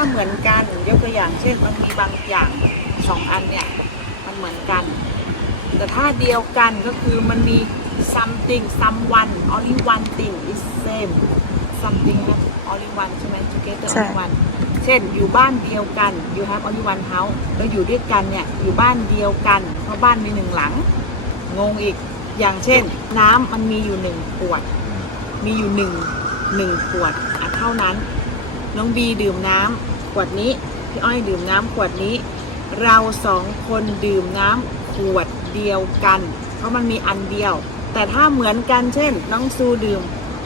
ถ้าเหมือนกันยกตัวอย่างเช่นมันมีบางอย่างสองอันเนี่ยมันเหมือนกัน แต่ถ้าเดียวกันก็คือมันมี something someone only one thing is same something นะ only one ใช่ไหม together only one เช่นอยู่บ้านเดียวกัน you have only one house แล้วอยู่ด้วยกันเนี่ยอยู่บ้านเดียวกัน เพราะบ้านมีหนึ่งหลัง งงอีกอย่างเช่น น้ำมันมีอยู่หนึ่งขวด มีอยู่หนึ่งหนึ่งขวดเท่านั้น น้องบีดื่มน้ำขวดนี้ พี่อ้อยดื่มน้ำขวดนี้ เราสองคนดื่มน้ำขวดเดียวกัน เพราะมันมีอันเดียว แต่ถ้าเหมือนกันเช่น น้องซูดื่ม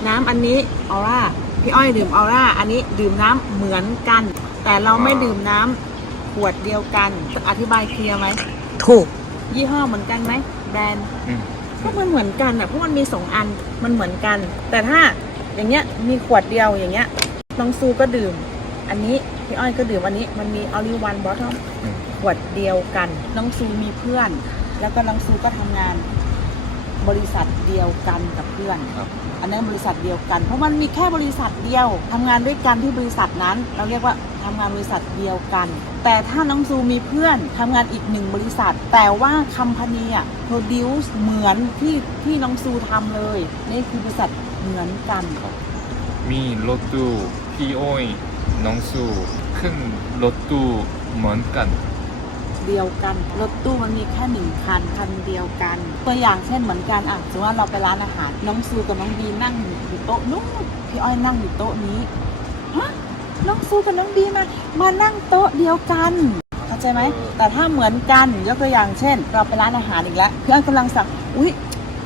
น้ำอันนี้ออร่าพี่อ้อยดื่มออร่าอันนี้ดื่มน้ำเหมือนกัน แต่เราไม่ดื่มน้ำขวดเดียวกัน อธิบายเคลียร์ไหมถูก ยี่ห้อเหมือนกันไหมแบรนด์อืมก็มันเหมือนกันอะเพราะมันมีสองอันมันเหมือนกัน แต่ถ้าอย่างเงี้ยมีขวดเดียวอย่างเงี้ย น้องซูก็ดื่ม อันนี้พี่อ้อยก็ดื่มอันนี้ มันมี only one bottle อืมขวดเดียวกัน น้องซูมีเพื่อน แล้วก็น้องซูก็ทำงาน บริษัทเดียวกันกับเพื่อนครับอันนั้นบริษัทเดียวกัน เพราะมันมีแค่บริษัทเดียวทำงานด้วยกันที่บริษัทนั้น เราเรียกว่าทำงานบริษัทเดียวกัน แต่ถ้าน้องซูมีเพื่อนทำงานอีกหนึ่งบริษัท แต่ว่าคัมพานีอะ produce เหมือนที่ที่น้องซูทำเลย นี่คือบริษัทเหมือนกัน มีรถตู้พี่อ้อยน้องสู้ขึ้นรถตู้เหมือนกัน เดียวกันรถตู้มันมีแค่หนึ่งคันคันเดียวกัน ตัวอย่างเช่นเหมือนกันอะสมมติว่าเราไปร้านอาหาร น้องซูกับน้องบีนั่งอยู่โต๊ะนู้นพี่อ้อยนั่งอยู่โต๊ะนี้ฮะน้องซูกับน้องบีมามานั่งโต๊ะเดียวกันเข้าใจไหมแต่ถ้าเหมือนกันยกตัวอย่างเช่น เราไปร้านอาหารอีกแล้วพี่อ้อยกำลังสั่งอุ๊ย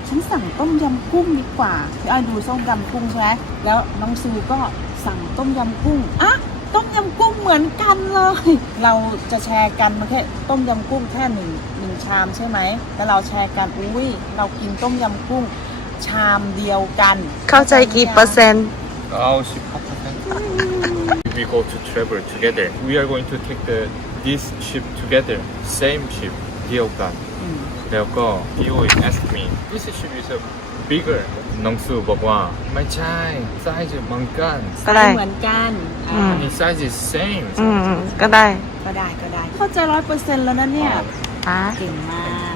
ฉันสั่งต้มยำกุ้งดีกว่าพี่อ้อยดูส้มยำกุ้งใช่ไหมแล้วน้องซูก็สั่งต้มยำกุ้งอะต้มยำกุ้งเหมือนกันเลย เราจะแชร์กันมาแค่ต้มยำกุ้งแค่หนึ่งหนึ่งชามใช่ไหมแล้วเราแชร์กันอุ้ยเรากินต้มยำกุ้งชามเดียวกัน เข้าใจกี่เปอร์เซ็นต์ We go to travel together. We are going to take the this ship together. Same ship. เดียวกันอืม แล้วก็พี่อ้อย ask me this ship is a bigger น้องสู้บอกว่าไม่ใช่ size เหมือนกันก็ได้ เหมือนกันอ่าอืมอันนี้ size is same อืมก็ได้ ก็ได้ก็ได้ เข้าใจร้อยเปอร์เซ็นต์แล้วนะเนี่ยอะ เก่งมาก